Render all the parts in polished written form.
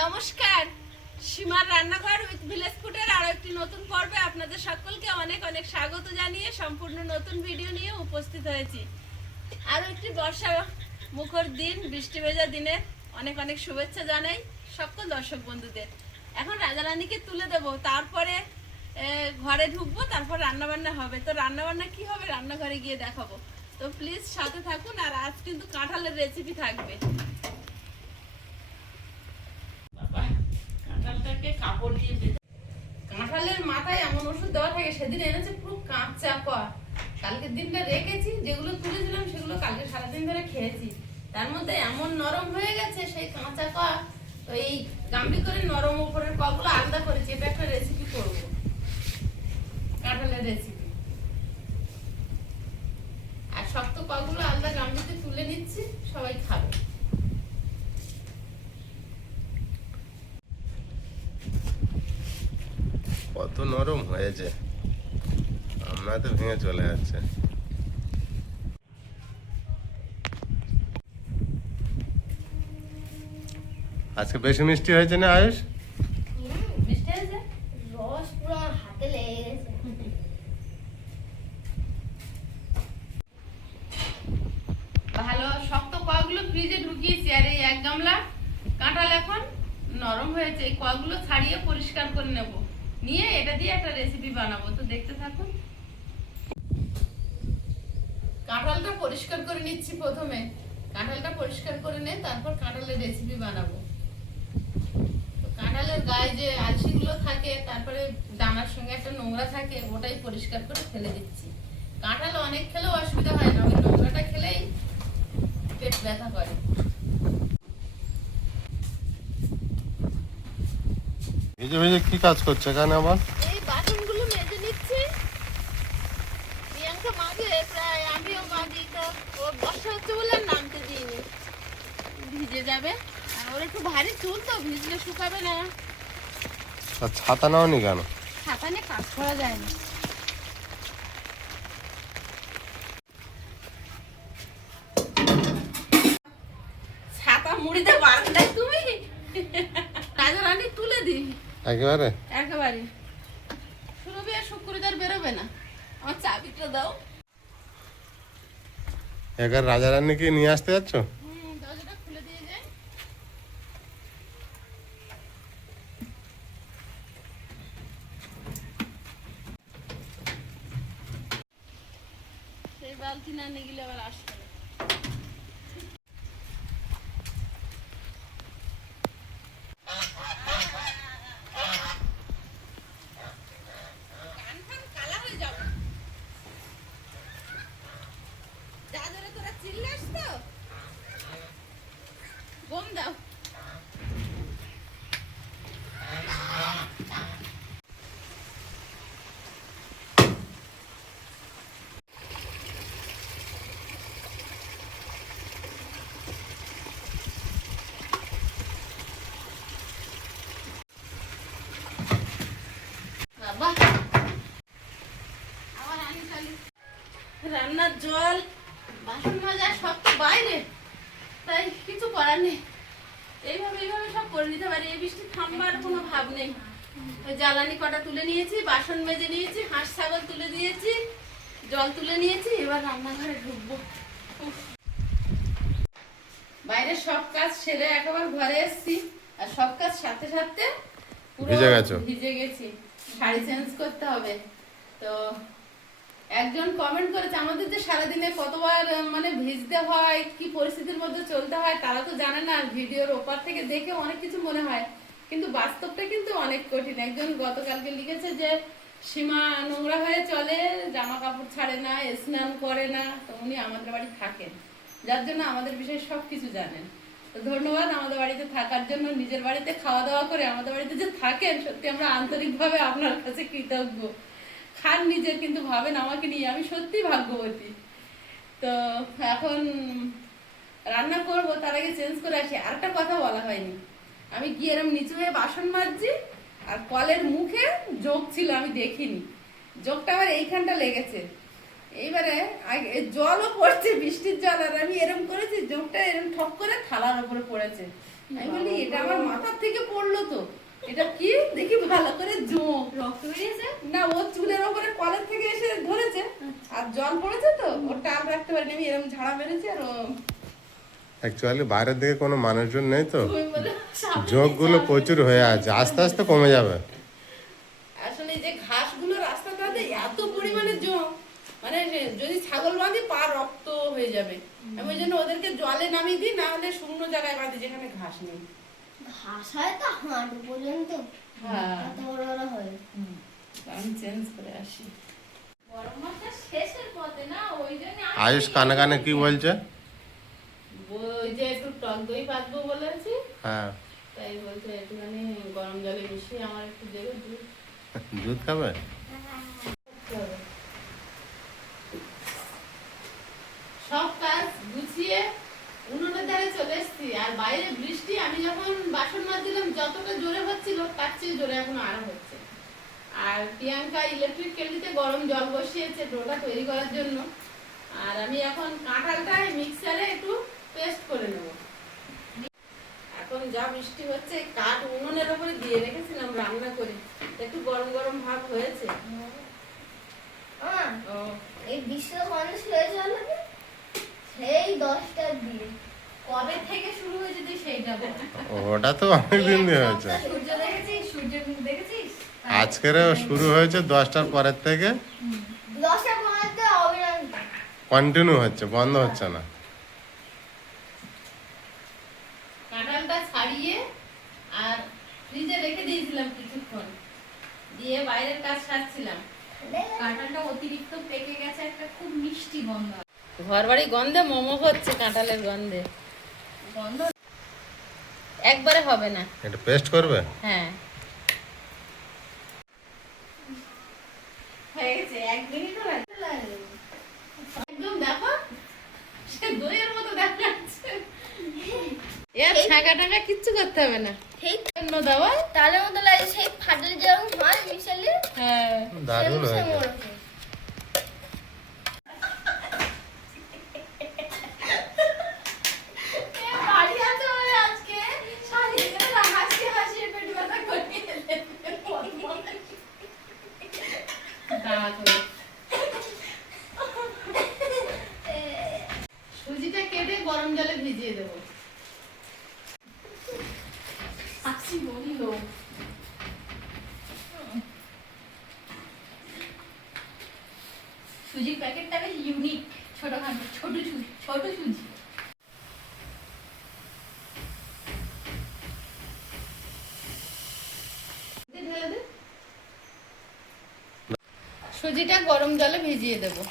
নমস্কার, সীমার রান্নাঘর উইথ ভিলেজ ফুডের আরো একটি নতুন পর্বে আপনাদের সকলকে অনেক অনেক স্বাগত জানিয়ে সম্পূর্ণ নতুন ভিডিও নিয়ে উপস্থিত হয়েছি। আরো একটি বর্ষা মুখর দিন, বৃষ্টি ভেজা দিনে অনেক অনেক শুভেচ্ছা জানাই সকল দর্শক বন্ধুদের। এখন রাজারানীকে তুলে দেব, তারপরে ঘরে ঢুকবো, তারপর রান্না বান্না হবে। তো রান্না বান্না কি হবে রান্নাঘরে গিয়ে দেখাবো, তো প্লিজ সাথে থাকুন। আর আজ কিন্তু কাঁঠালের রেসিপি থাকবে। কাপড় দিয়ে কাঁঠালের মাথায় এমন ওষুধ দেওয়া থাকে, সেদিন এনেছে পুরো কাঁচা কয়া। কালকের দিনটা রেখেছি, যেগুলো তুলেছিলাম সেগুলো কালকে সারাদিন ধরে খেয়েছি। তার মধ্যে এমন নরম হয়ে গেছে সেই কাঁচা কয়া। তো এই গাম্বি করে নরম উপরের কগুলো আলাদা করেছি। এটা একটা রেসিপি করব, কাঁঠালের রেসিপি। আর শক্ত কগুলো আলাদা গাম্বিতে তুলে নিচ্ছি, সবাই খাবে। কত নরম হয়েছে, আমরা তো ভেঙে চলে যাচ্ছে। আজকে বেশি মিষ্টি হয়েছে না আয়ুষ? মিষ্টি হয়েছে, রস পুরো হাতে লেগে গেছে। ভালো শক্ত কগুলো ফ্রিজে ঢুকিয়েছি। আর এই এক গামলা কাঁঠাল এখন নরম হয়েছে। এই কগুলো ছাড়িয়ে পরিষ্কার করে নেব, নিয়ে এটা দিয়ে একটা রেসিপি বানাবো। তো দেখতে থাকুন। কাঁঠালটা পরিষ্কার করে নিচ্ছি প্রথমে। কাঁঠালটা পরিষ্কার করে নে, তারপর কাঁঠালের রেসিপি বানাবো। তো কাঁঠালের গায়ে যে আলসিগুলো থাকে, তারপরে দানার সঙ্গে একটা নোংরা থাকে, ওটাই পরিষ্কার করে ফেলে দিচ্ছি। কাঁঠাল অনেক খেলেও অসুবিধা হয় না, ওই নোংরাটা খেলেই পেট ব্যথা করে। ভিজে ভিজে কি কাজ করছে এখানে আবার? এই বাসনগুলো মেজে নিচ্ছি। প্রিয়াঙ্কা মাঝে প্রায় আমিও মাঝি, তো ও বর্ষা হচ্ছে বলে আর নামতে দিইনি, ভিজে যাবে। আর ওর একটু ভারী চুল, তো ভিজলে শুকাবে না। আর ছাতা নাওনি কেন? ছাতা নিয়ে কাজ করা যায় না। ছাতা মুড়িতে বারান্দায় তুমি রাজারানী তুলে দিই একেবারে একেবারে। সুরভি আর শুক্রবার বেরোবে না, আমার চাবিটা দাও। এবার রাজারানীকে নিয়ে আসতে যাচ্ছ? দরজাটা খুলে দিয়ে যাই। সেই বালতি না নিয়ে গেলে আবার আসবে না। কান ফান কালা হয়ে যাবে। যা ধরে তোরা চিল্লাস তো, গম দাও। বাবা আবার আনি চালি। রান্নার জল, বাসন মাজা সব তো বাইরে, তাই কিছু করার নেই। এইভাবে সব করে নিতে পারি। এই বৃষ্টি থামবার কোনো ভাব নেই। ওই জ্বালানি কটা তুলে নিয়েছি, বাসন মেজে নিয়েছি, হাঁস ছাগল তুলে দিয়েছি, জল তুলে নিয়েছি। এবার রান্নাঘরে ঢুকবো। উফ। বাইরে সব কাজ সেরে একেবারে ঘরে এসেছি, আর সব কাজ সাথে সাথে পুরো ভিজে গেছো? ভিজে গেছি। শাড়ি চেঞ্জ করতে হবে। তো একজন কমেন্ট করেছে, আমাদের যে সারাদিনে কতবার মানে ভিজতে হয়, কি পরিস্থিতির মধ্যে চলতে হয়, তারা তো জানে না। ভিডিওর ওপার থেকে দেখে অনেক কিছু মনে হয়, কিন্তু বাস্তবটা কিন্তু অনেক কঠিন। একজন গতকালকে লিখেছে যে সীমা নোংরা হয়ে চলে, জামা কাপড় ছাড়ে না, স্নান করে না। তো উনি আমাদের বাড়ি থাকেন, যার জন্য আমাদের বিষয়ে সব কিছু জানেন। তো ধন্যবাদ আমাদের বাড়িতে থাকার জন্য। নিজের বাড়িতে খাওয়া দাওয়া করে আমাদের বাড়িতে যে থাকেন, সত্যি আমরা আন্তরিকভাবে আপনার কাছে কৃতজ্ঞ। খান নিজের, কিন্তু ভাবেন আমাকে নিয়ে। আমি সত্যি ভাগ্যবতী। তো এখন রান্না করব, তার আগে চেঞ্জ করে আসি। আর একটা কথা বলা হয়নি, আমি গিয়ে এরম নিচু হয়ে বাসন মাজছি, আর কলের মুখে যোগ ছিল, আমি দেখিনি। যোগটা আবার এইখানটা লেগেছে। এইবারে জলও পড়ছে, বৃষ্টির জল, আর আমি এরম করেছি, যোগটা এরম ঠক করে থালার উপরে পড়েছে। আমি বলি এটা আমার মাথার থেকে পড়লো তো, এটা কি দেখি ভালো করে জোঁক। রক্ত বেরিয়েছে? না, ও চুলের ওপরে কলের থেকে এসে ধরেছে, আর জল পড়েছে তো ওর টান রাখতে পারিনি, আমি এরকম ঝাড়া মেরেছি। আর ও অ্যাকচুয়ালি বাইরের দিকে কোনো মানুষজন নেই তো, তুমি বলে সামনে ঝোঁকগুলো সামনে প্রচুর হয়ে আছে, আস্তে আস্তে কমে যাবে। আসলে এই যে ঘাসগুলো রাস্তাটাতে এত পরিমাণে জোঁক, মানে যদি ছাগল বাঁধি পা রক্ত হয়ে যাবে। আমি ওই জন্য ওদেরকে জলে নামিয়ে দিই, না হলে শুকনো জায়গায় বাঁধি যেখানে ঘাস নেই। ঘাস হয় তো হাঁটু পর্যন্ত, হ্যাঁ, এত বড় বড় হয়। আমি চেঞ্জ করে আসি। গরম মাসটা শেষের পথে না, ওই জন্য আয়ুষ কানে কানে কি বলছে? ওই যে একটু টক দই বাঁধবো বলেছি, হ্যাঁ, তাই বলছে একটুখানি গরম জলে মিশিয়ে আমার একটু দেবে দুধ। দুধ খাবে? সব কাজ গুছিয়ে উনুনের ধারে চলে এসেছি, আর বাইরে বৃষ্টি। আমি যখন বাসন মাজছিলাম যতটা জোরে হচ্ছিল তার চেয়ে জোরে এখন আরো হচ্ছে। আর প্রিয়াঙ্কা ইলেকট্রিক কেটলিতে গরম জল বসিয়েছে ডোটা তৈরি করার জন্য। আর আমি এখন কাঁঠালটাই মিক্সারে একটু পেস্ট করে নেব। এখন যা বৃষ্টি হচ্ছে, কাঠ উনুনের উপরে দিয়ে রেখেছিলাম রান্না করে, একটু গরম গরম ভাব হয়েছে। ও, এই বিশ্ব মানুষ হয়েছে নাকি সেই 10টার দিন। কবে থেকে শুরু হয়েছে তুই সেইটা বল। ওটা তো অনেকদিন দিয়ে হয়েছে। সূর্য দেখেছিস? সূর্যের মুখ দেখেছিস? আজকের শুরু হয়েছে 10টার পরের থেকে, 10টার পরে অবিরাম কন্টিনিউ হচ্ছে, বন্ধ হচ্ছে না। কাঁঠালটা ছাড়িয়ে আর ফ্রিজে রেখে দিয়েছিলাম কিছুক্ষণ, দিয়ে বাইরের কাজ সারছিলাম। কাঁঠালটা অতিরিক্ত পেকে গেছে, একটা খুব মিষ্টি গন্ধ। ঘর বাড়ি গন্ধে মোমো হচ্ছে, কাঁঠালের গন্ধে গন্ধ একবারে হবে না। এটা পেস্ট করবে? হ্যাঁ, হয়ে গেছে, 1 মিনিটও লাগে। একদম দেখো, সে দইয়ের মতো দেখাচ্ছে। এর ছাঁকা টাকা কিচ্ছু করতে হবে না, ঠিক অন্য দেওয়া। তাহলে মতো লাগে সেই ফাটলে যেরকম হয় মিশালে হ্যাঁ, দারুণ সেম হয়েছে। ওরকম। বাড়ি আছে বলে আজকে সারাদিন হাসি হাসি পেট ব্যথা করিয়ে এলেন। দাঁড়া করে। সুজিটা কেটে গরম জলে ভিজিয়ে দেবো। হাসি বললো সুজির প্যাকেটটা বেশ ইউনিক, ছোটখাটো, ছোট সুজি, ছোট সুজি। ঢেলে দে। সুজিটা গরম জলে ভিজিয়ে দেবো।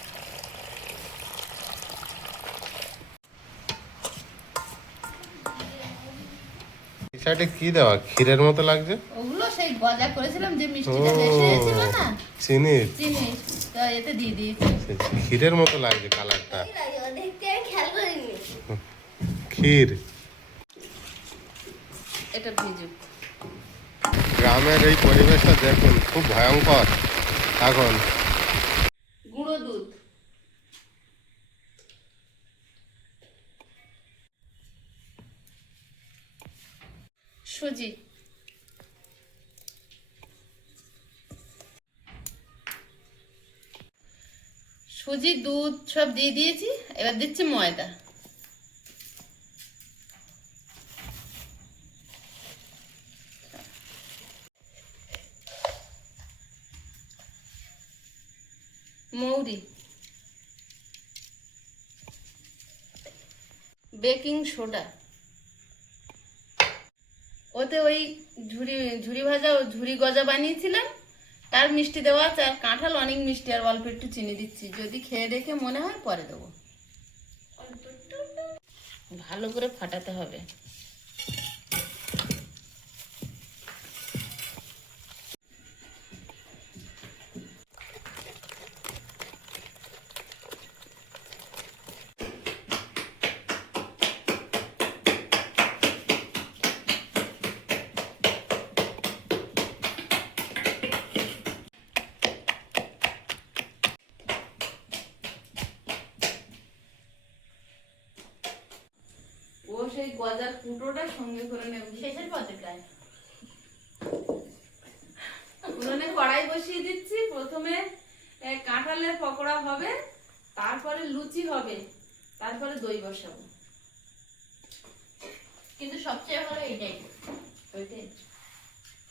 এই সাইডে কি দেওয়া, ক্ষীরের মতো লাগছে? ওগুলো সেই গজা করেছিলাম যে ও, মিষ্টিটা বেশি হয়েছিল না, চিনির। চিনি, তো এতে দিয়ে দিয়েছি। ক্ষীরের মতো লাগছে কালারটা, কি লাগে ও দেখতে, আমি খেয়াল করিনি। ক্ষীর। এটা ভিজুক। গ্রামের এই পরিবেশটা দেখুন, খুব ভয়ঙ্কর এখন। গুঁড়ো দুধ, সুজি, সুজি দুধ সব দিয়ে দিয়েছি। এবার দিচ্ছি ময়দা। মৌরি, বেকিং সোডা, ওতে ওই ঝুরি ঝুরি ভাজা ও ঝুরি গজা বানিয়েছিলাম, তার মিষ্টি দেওয়া আছে। আর কাঁঠাল অনেক মিষ্টি, আর অল্প একটু চিনি দিচ্ছি, যদি খেয়ে দেখে মনে হয় পরে দেবো। ভালো করে ফাটাতে হবে। ও সেই গজার কুটোটা সঙ্গে করে নেব। শেষের পথে প্রায়। উনুনে কড়াই বসিয়ে দিচ্ছি। প্রথমে কাঁঠালের পকোড়া হবে, তারপরে লুচি হবে, তারপরে দই বসাবো। কিন্তু সবচেয়ে ভালো এটাই। ওইটাই।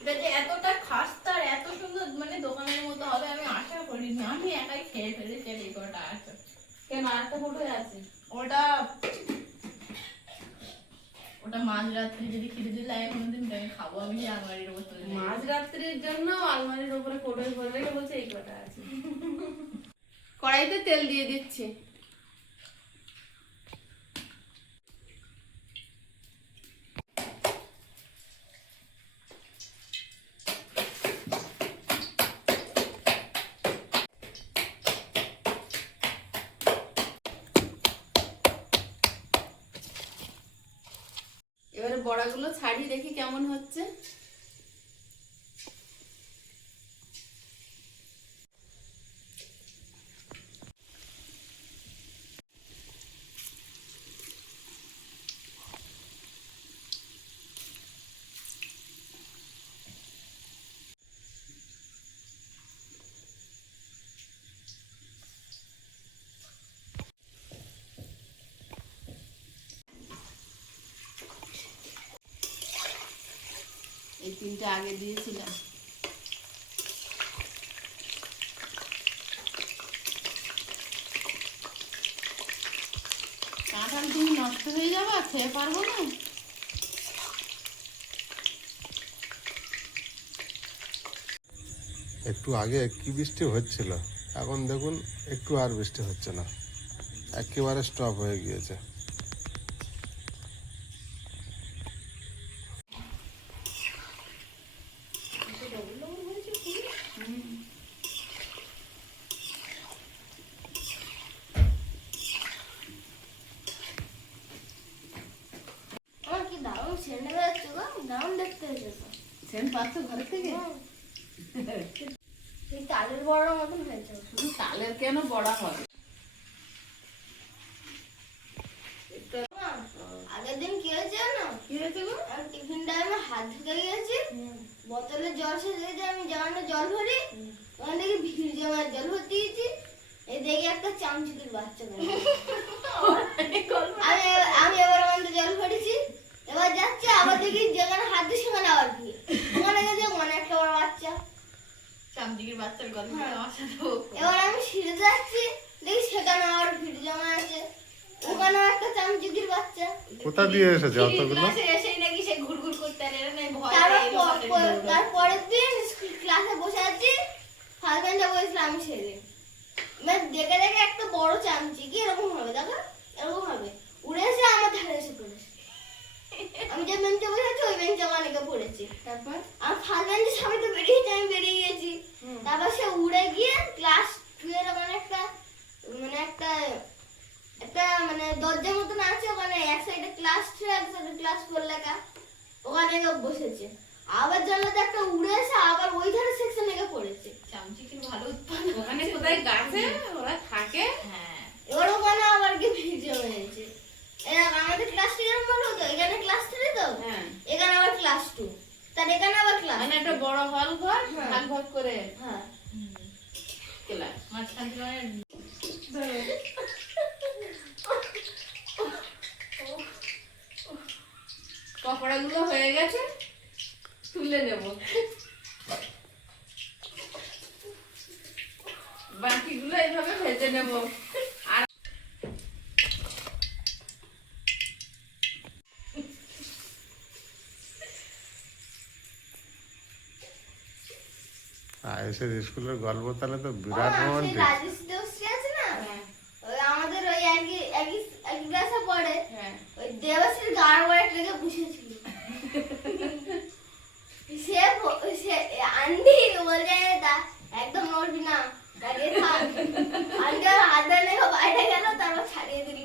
এটা যে এতটা খাস্তা আর এত সুন্দর মানে দোকানের মতো হবে আমি আশা করিনি। আমি একাই খেয়ে ফেলেছি আর এই কটা আছে। কেন আরেকটা ফুটোই আছে? ওটা ওটা মাঝরাত্রি যদি খিদে দিলে আমি কোনোদিন তাকে খাবো আমি আলমারির উপর তুলে রেখে। মাঝরাত্রির জন্য আলমারির উপরে কোটোই ভরে রেখে বলছে এই কটা আছে। কড়াইতে তেল দিয়ে দিচ্ছি। এবারে বড়াগুলো ছাড়িয়ে দেখি কেমন হচ্ছে। এই তিনটা আগে দিয়েছিলাম। কাঁঠাল তুমি নষ্ট হয়ে যাবে, খেয়ে পারবো না। একটু আগে কি বৃষ্টি হচ্ছিল, এখন দেখুন একটু আর বৃষ্টি হচ্ছে না, একেবারে স্টপ হয়ে গিয়েছে। আমার কি দারুণ সেন্ট বেরোচ্ছে গো, দারুণ দেখতে হয়েছে তো। সেন পাচ্ছ ঘরের থেকে? এই তালের বড়ার মতন হয়েছে। শুধু তালের কেন বড়া হবে? আগের দিন কি হয়েছে জানো? কি হয়েছে গো? আমি টিফিন টাইমে হাত ধুতে গিয়েছি, বোতলে জল শেষ হয়ে গেছে, আমি জামানে জল ভরি, ওখান থেকে ভিড় জমায় জল ভর্তি দিয়েছি, এই দেখি একটা চামচিকের বাচ্চা বেরোলো। আমি এবার ওখানে জল ভরেছি, এবার যাচ্ছে আবার দেখি যেখানে হাত দিয়ে সেখানে আবার ভিড়, ওখানে গেছে অনেকটা বড় বাচ্চা। চামচিকের বাচ্চার গল্প আমার সাথে এবার আমি সিঁড়ে যাচ্ছি, দেখি সেখানে আবার ভিড় জমা আছে, ওখানে একটা চামচিকের বাচ্চা। কোথা দিয়ে এসেছে অতগুলো? এসেই নাকি সে ঘুরঘুর করতে তারপরের দিন ক্লাসে বসে আছি, ফার্স্ট বেঞ্চে বসেছিলাম আমি সেদিন, মানে দেখে দেখে একটা বড় চামচি কি এরকম হবে, দেখো এরকম হবে, উড়ে এসে আমার ধারে এসে পড়েছে। আমি যে বেঞ্চে বসে আছি ওই বেঞ্চে অনেকে পড়েছে। তারপর আর ফার্স্ট বেঞ্চের সবাই তো বেরিয়েছে, আমি বেরিয়ে গেছি। তারপর সে উড়ে গিয়ে ক্লাস 2 এর ওখানে একটা মানে দরজা মতন আছে, ওখানে এক সাইডে ক্লাস 3 এক সাইডে ক্লাস 4 লেখা, ওখানে গিয়ে বসেছে। আবার জানলাতে একটা উড়ে এসে আবার ওই ধারে সেকশনে গিয়ে পড়েছে। চামচিকের ভালো উৎপাদন। ওখানে কোথায় গাছে ওরা থাকে। হ্যাঁ, এবার ওখানে আবার কি ভিড় জমে গেছে। আমাদের ক্লাস 3 এর মতো তো, এখানে ক্লাস 3 তো, হ্যাঁ, এখানে আবার ক্লাস 2, তার এখানে আবার ক্লাস। মানে একটা বড় হল ঘর, হ্যাঁ। ভাগ ভাগ করে হ্যাঁ, ক্লাস। মাঝখান পকোড়াগুলো হয়ে গেছে, তুলে নেব। বাকিগুলো এইভাবে ভেজে নেব। আর আয়েসের স্কুলের গল্প তাহলে তো বিরাট রোমান্টিক। রাজেশ দেবশ্রী আছে না, হ্যাঁ, ওই আমাদের ওই একই ক্লাসে পড়ে, হ্যাঁ, ওই দেবশ্রীর গাড় বাড়ি লেগে বসেছিল। সে আন্টি বলে একদম নড়বি না, দাঁড়িয়ে থাক। আন্টি আর হাত ধরে বাইরে গেল, তারপর ছাড়িয়ে দিল।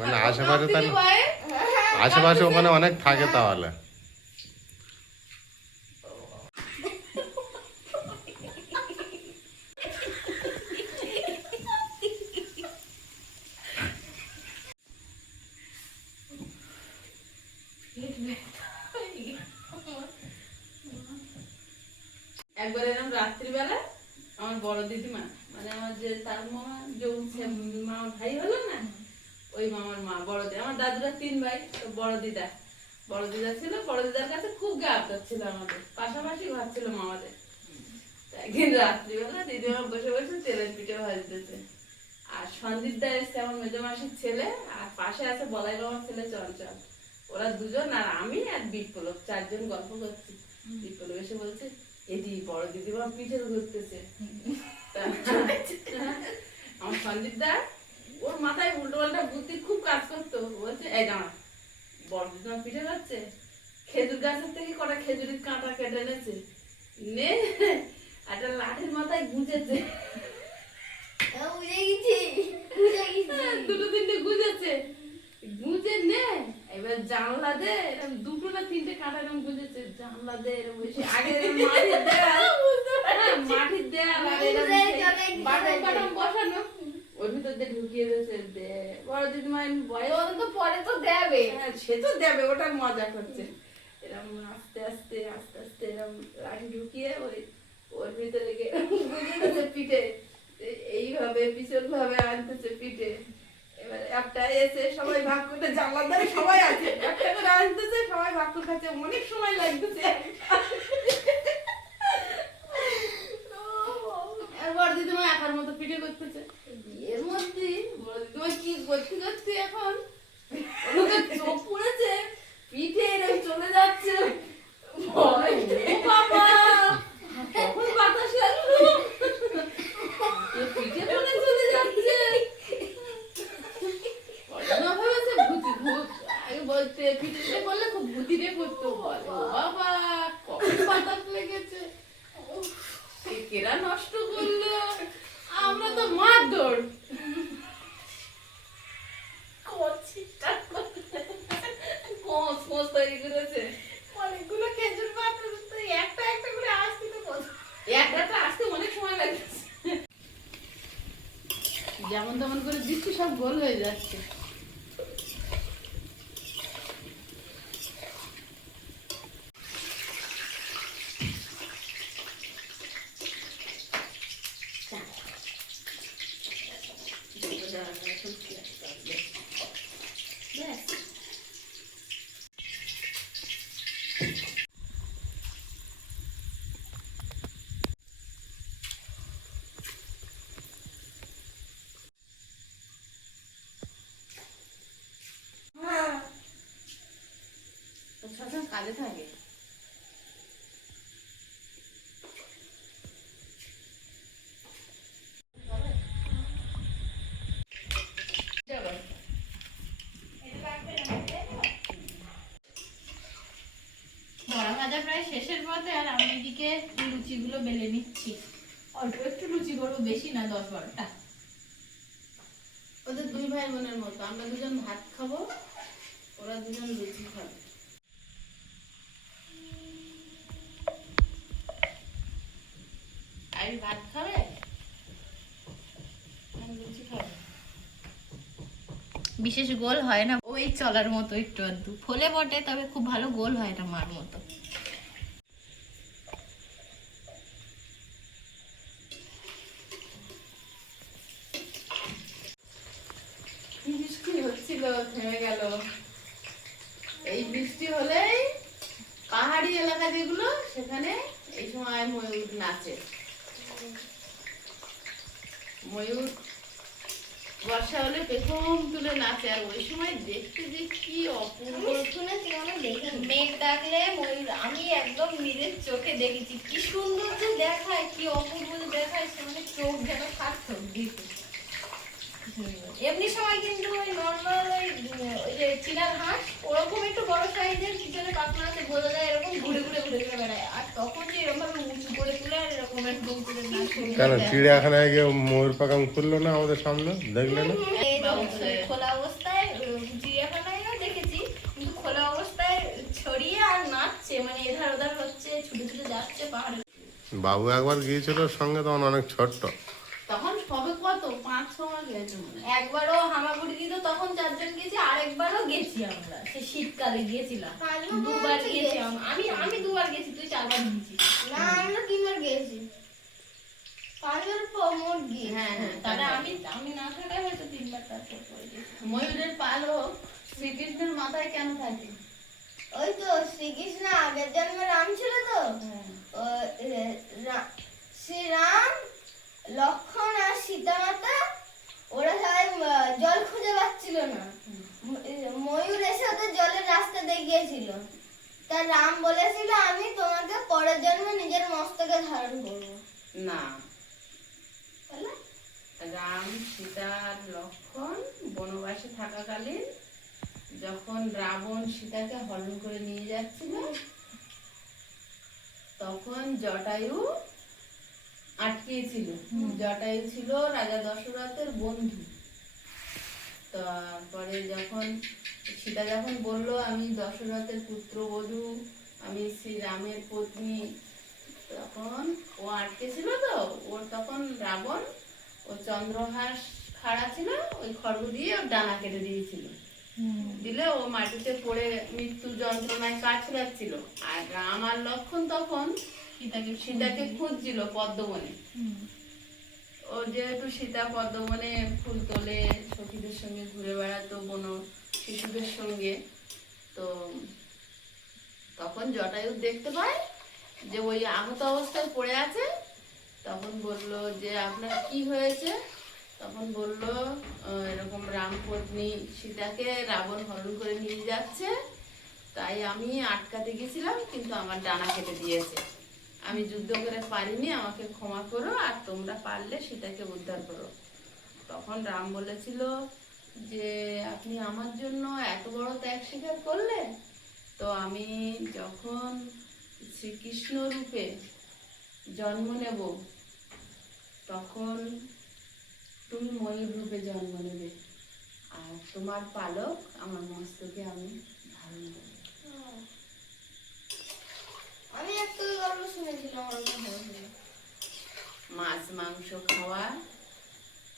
মানে আশেপাশে তাহলে, ভয়ে আশেপাশে ওখানে অনেক থাকে তাহলে। একবার এরকম রাত্রিবেলা আমার বড় দিদিমা মানে আমার যে তার মামা মামার ভাই হলো না, ওই মামার মা বড় দিদা, আমার দাদুরা 3 ভাই, তো বড় দিদা ছিল, বড় দিদার কাছে খুব গাবদার ছিল, আমাদের পাশাপাশি ঘর ছিল মামাদের। একদিন রাত্রিবেলা দিদিমা বসে বসে তেলের পিঠে ভাজতেছে, আর সন্দীপ দা এসছে আমার মেজো মাসির ছেলে, আর পাশে আছে বলাই বাবার ছেলে চঞ্চল, ওরা দুজন আর আমি আর বিপ্লব 4 জন গল্প করছি। বিপ্লব এসে বলছে এটি বড় দিদিমা পিঠে ঘুরতেছে। আমার সন্দীপ দা ওর মাথায় উল্টো পাল্টা বুদ্ধি খুব কাজ করতো, বলছে এই দাঁড়া, বড় দিদিমা পিঠে খাচ্ছে, খেজুর গাছের থেকে কটা খেজুরের কাঁটা কেটে এনেছে, নে একটা লাঠির মাথায় গুঁজেছে, দুটো তিনটে গুঁজেছে, গুঁজে নে এবার জানলা দে, এরকম 2টো না 3টে কাঁটা এরকম গুঁজেছে, জানলা দে এরকম এসে আগে মাটির দেয়াল আর এরকম বাটন বসানো, ওর ভিতর দিয়ে ঢুকিয়ে দিয়েছে। দে বড় দিদিমা বয়স তো পরে তো দেবে, হ্যাঁ সে তো দেবে, ওটা মজা করছে। এরকম আস্তে আস্তে আস্তে আস্তে এরকম লাঠি ঢুকিয়ে ওর ভিতরে গুঁজে পিঠে, এইভাবে পিছন ভাবে আনতেছে পিঠে। এবার একটা এসে সবাই ভাগ করে, জানলার ধারে সবাই আছে, একটা করে আনতেছে, সবাই ভাগ করে খাচ্ছে, অনেক সময় লাগতেছে। বড় দিদিমা একার মতো পিঠে করতেছে, এর মধ্যে বড় দিদিমা কি করতে করতে এখন চোখ পড়েছে, পিঠে এরকম চলে যাচ্ছে, বাবা কখন বাতাস লাগলো, পিঠে পড়ে চলে যাচ্ছে। আগে বলতে পিঠে করলে খুব বুদ্ধিরে করতো, বলে বাবা কখন বাতাস লেগেছে, কেরা নষ্ট করলো, আমরা তো মার দৌড় তৈরি করেছে, অনেকগুলো খেজুর পাতা, একটা একটা করে আসতে তো একটা আসতে অনেক সময় লাগছে, যেমন তেমন করে দিচ্ছি সব গোল হয়ে যাচ্ছে। কাজে থাকে বড়া ভাজা প্রায় শেষের পথে, আর আমি এদিকে লুচিগুলো বেলে নিচ্ছি। অল্প একটু লুচি করবো, বেশি না, 10-12টা। ওদের 2 ভাই বোনের মতো, আমরা 2জন ভাত খাবো, ওরা 2জন লুচি খাবে। আর ভাত খাবে, লুচি খাবে। বিশেষ গোল হয় না, ওই চলার মতো একটু আধটু ফলে বটে, তবে খুব ভালো গোল হয় না মার মতো। বৃষ্টি হচ্ছিল, থেমে গেল। এই বৃষ্টি হলেই পাহাড়ি এলাকা যেগুলো, সেখানে এই সময় ময়ূর নাচে। ময়ূর বর্ষা হলে পেখম তুলে নাচে, আর ওই সময় দেখতে যে কি অপূর্ব। শুনেছি, আমি দেখিনি। মেঘ ডাকলে ময়ূর, আমি একদম নিজের চোখে দেখেছি, কি সুন্দর যে দেখায়, কি অপূর্ব যে দেখায়, সে মানে চোখ যেন সার্থক দিতে। এমনি সময় কিন্তু ওই নর্মাল ওই যে চীনার হাঁস, ওরকম একটু বড় সাইজের পিছনে পাখনা আছে, বোঝা যায় এরকম ঘুরে ঘুরে ঘুরে ঘুরে বেড়ায়। আর তখন যে এরকম ভাবে উঁচু করে তুলে আর এরকম একদম করে নাচ করে কেন দেয়। চিড়িয়াখানায় গিয়ে ময়ূর পাকাম খুললো না আমাদের সামনে, দেখলে না? এই যে খোলা অবস্থায় চিড়িয়াখানায়ও দেখেছি, কিন্তু খোলা অবস্থায় ছড়িয়ে আর নাচছে, মানে এধার ওধার হচ্ছে, ছুটে ছুটে যাচ্ছে পাহাড়ে। বাবু একবার গিয়েছিল সঙ্গে, তখন অনেক ছোট্ট। তখন সবে কত 5-6 মাস গেছে মনে হয়। একবারও হামাগুড়ি দিত, তখন 4 জন গেছি, আরেকবারও গেছি আমরা, সে শীতকালে গিয়েছিলাম। 2 বার গেছি আমি 2 বার গেছি, তুই 4 বার গেছিস। না, আমরা 3 বার গেছি। মুরগি। হ্যাঁ হ্যাঁ, তাহলে আমি না থাকায় হয়তো 3বার তারপর পড়ে গেছি। ময়ূরের পালক শ্রীকৃষ্ণের মাথায় কেন থাকে? ওই তো শ্রীকৃষ্ণ আগের জন্মে রাম ছিল তো, ও, শ্রীরাম, লক্ষণ আর সীতা মাতা ওরা সবাই জল খুঁজে পাচ্ছিল না। ময়ূর এসে ওদের জলের রাস্তা দেখিয়েছিল। তা রাম বলেছিল আমি তোমাকে পরের জন্মে নিজের মস্তকে ধারণ করবো। না, তাহলে রাম সীতা আর লক্ষণ বনবাসে থাকাকালীন যখন রাবণ সীতাকে হরণ করে নিয়ে যাচ্ছিল, তখন জটায়ু আটকিয়েছিল। জটায়ু ছিল রাজা দশরথের বন্ধু। তারপরে যখন সীতা যখন বলল আমি দশরথের পুত্রবধূ, আমি শ্রীরামের পত্নী, তখন ও আটকেছিল তো, ওর তখন রাবণ ও চন্দ্রহাস খাড়া ছিল, ওই খড়গ দিয়ে ওর ডানা কেটে দিয়েছিল। দিলে ও মাটিতে পড়ে মৃত্যু যন্ত্রণায় কাতরাচ্ছিল। আর রাম আর লক্ষণ তখন সীতাকে খুঁজছিল পদ্মবনে। ও যেহেতু সীতা পদ্মবনে ফুল তোলে, সখীদের সঙ্গে ঘুরে বেড়াতো বন শিশুদের সঙ্গে, তো তখন জটায়ু দেখতে পায় যে ওই আহত অবস্থায় পড়ে আছে। তখন বলল যে আপনার কি হয়েছে? তখন বলল এরকম রামপত্নী সীতাকে রাবণ হরণ করে নিয়ে যাচ্ছে, তাই আমি আটকাতে গেছিলাম, কিন্তু আমার ডানা কেটে দিয়েছে। আমি যুদ্ধ করে পারিনি, আমাকে ক্ষমা করো, আর তোমরা পারলে সীতাকে উদ্ধার করো। তখন রাম বলেছিল যে আপনি আমার জন্য এত বড় ত্যাগ স্বীকার করলে, তো আমি যখন শ্রীকৃষ্ণ রূপে জন্ম নেব তখন তুমি ময়ূর রূপে জন্ম নেবে, আর তোমার পালক আমার মস্তকে আমি ধারণ করব। আমি একটা গল্প শুনেছিলাম, আমার ওটা মনে হলো। মাছ মাংস খাওয়া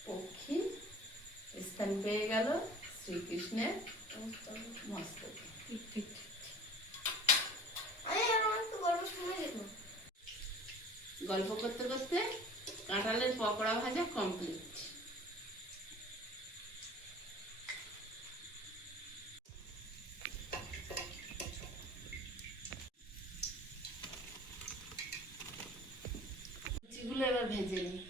পক্ষী স্থান পেয়ে গেল শ্রীকৃষ্ণের মস্তকে। আমি এরকম একটা গল্প শুনেছিলাম। গল্প করতে করতে কাঁঠালের পকোড়া ভাজা কমপ্লিট। লুচিগুলো এবার ভেজে নিই।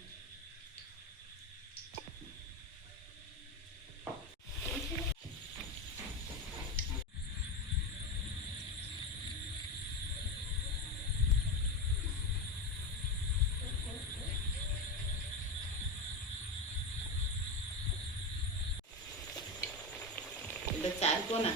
এটা চার কোনা।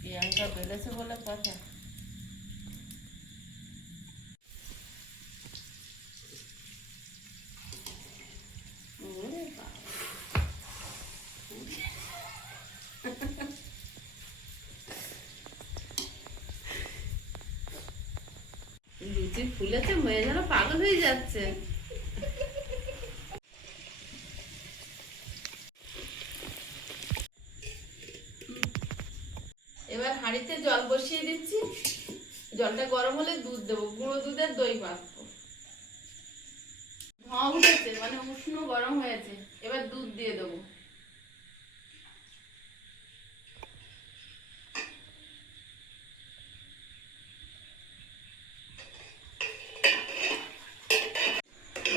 প্রিয়াঙ্কা বেড়েছে বলে কথা। ওরে বাবা। লুচি ফুলেছে, মেয়ে যেন পাগল হয়ে যাচ্ছে। এবার হাঁড়িতে জল বসিয়ে দিচ্ছি। জলটা গরম হলে দুধ দেবো, গুঁড়ো দুধের দই মাখবো। ধোঁয়া উঠেছে, মানে উষ্ণ গরম হয়েছে। এবার দুধ দিয়ে দেবো।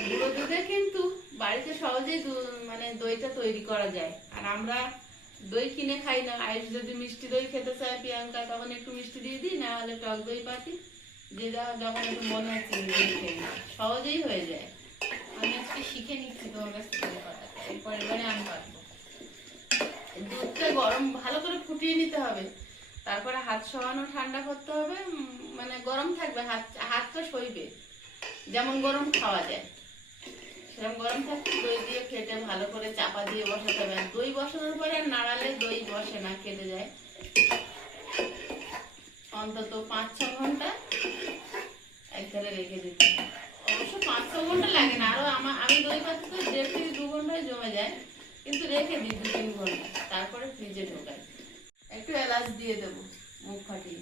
গুঁড়ো দুধে কিন্তু বাড়িতে সহজেই মানে দইটা তৈরি করা যায়। আর আমরা দই কিনে খাই না। আয়ুষ যদি মিষ্টি দই খেতে চায় প্রিয়াঙ্কা, তখন একটু মিষ্টি দিয়ে দিই, না হলে টক দই পাতি যে যখন একটু মনে হচ্ছে সহজেই হয়ে যায়। আমি আজকে শিখে নিচ্ছি তোমার কাছ থেকে কথাটা, এরপর এবারে আমি পারবো। দুধটা গরম ভালো করে ফুটিয়ে নিতে হবে, তারপরে হাত সরানো ঠান্ডা করতে হবে। মানে গরম থাকবে, হাতটা সইবে। যেমন গরম খাওয়া যায় সেরকম গরম থাকতে দই দিয়ে ফেটে ভালো করে চাপা দিয়ে বসাতে হবে। দই বসানোর পরে আর নাড়ালে দই বসে না, কেটে যায়। অন্তত 5-6 ঘন্টা একধারে রেখে দিতে হবে। অবশ্য 5-6 ঘন্টা লাগে না, আরো আমি দই পাতি তো 1.5 থেকে 2 ঘন্টায় জমে যায়, কিন্তু রেখে দিই 2-3 ঘন্টা, তারপরে ফ্রিজে ঢোকাই। একটা একটু এলাচ দিয়ে দেবো মুখ ফাটিয়ে।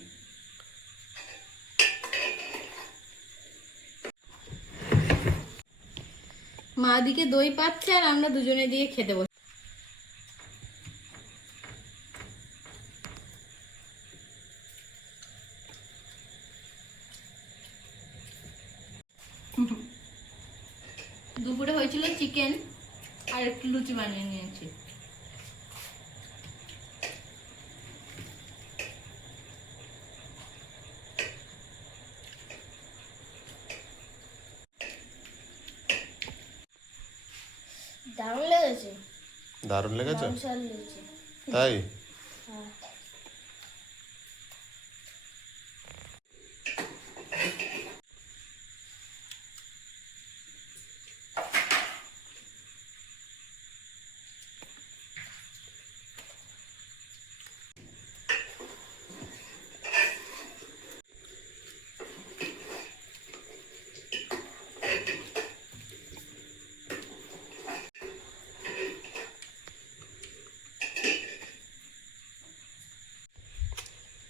মা দিকে দই পাচ্ছে আর আমরা দুজনে দিয়ে খেতে বসে। দুপুরে হয়েছিল চিকেন আর একটু লুচি বানিয়ে নিয়েছি। দারুণ লেগেছে, দারুণ লেগেছে দারুণ স্বাদ লেগেছে। তাই? হ্যাঁ।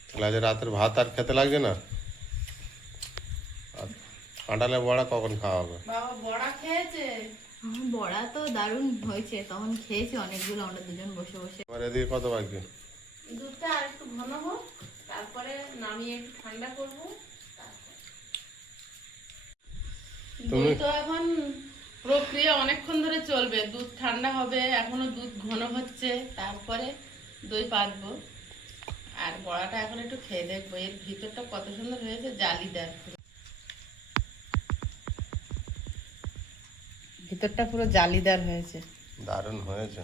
তাহলে আজ রাতের ভাত আর খেতে লাগছে না? আর কাঁঠালের বড়া কখন খাওয়া হবে? বাবা বড়া খেয়েছে? বড়া তো দারুণ হয়েছে, তখন খেয়েছি অনেকগুলো আমরা দুজন বসে বসে। এবার এদিকে কত বাকি? দুধটা আর একটু ঘন হোক, তারপরে নামিয়ে একটু ঠান্ডা করবো। দই তো এখন প্রক্রিয়া অনেকক্ষণ ধরে চলবে, দুধ ঠান্ডা হবে, এখনো দুধ ঘন হচ্ছে, তারপরে দই পাতবো। আর বড়াটা এখন একটু খেয়ে দেখবো, এর ভিতরটা কত সুন্দর হয়েছে, জালিদার। ভিতরটা পুরো জালিদার হয়েছে। দারুণ হয়েছে।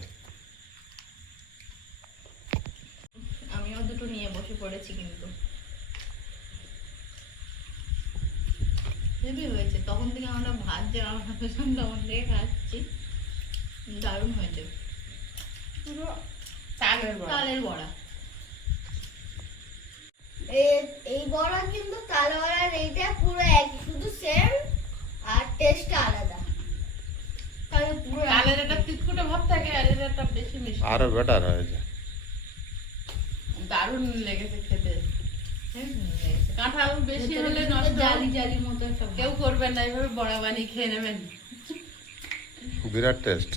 আমিও দুটো নিয়ে বসে পড়েছি, কিন্তু হেভি হয়েছে। তখন থেকে আমরা ভাত যে আমার পছন্দ, তখন থেকে খাচ্ছি। দারুণ হয়েছে, পুরো তালের বড়া। তালের বড়া। এই বড়া কিন্তু কালো বড়ার এইটা পুরো একই, শুধু সেম আর টেস্টটা আলাদা। তাহলে পুরো তালের একটা তিতকুটে ভাব থাকে, আর এর একটা বেশি মিষ্টি। আরো বেটার হয়েছে। দারুণ লেগেছে খেতে। কাঁঠাল বেশি হলে নষ্ট, জালি জালি মতো একটা কেউ করবেন না, এইভাবে বড়া বানিয়ে খেয়ে নেবেন। বিরাট টেস্ট।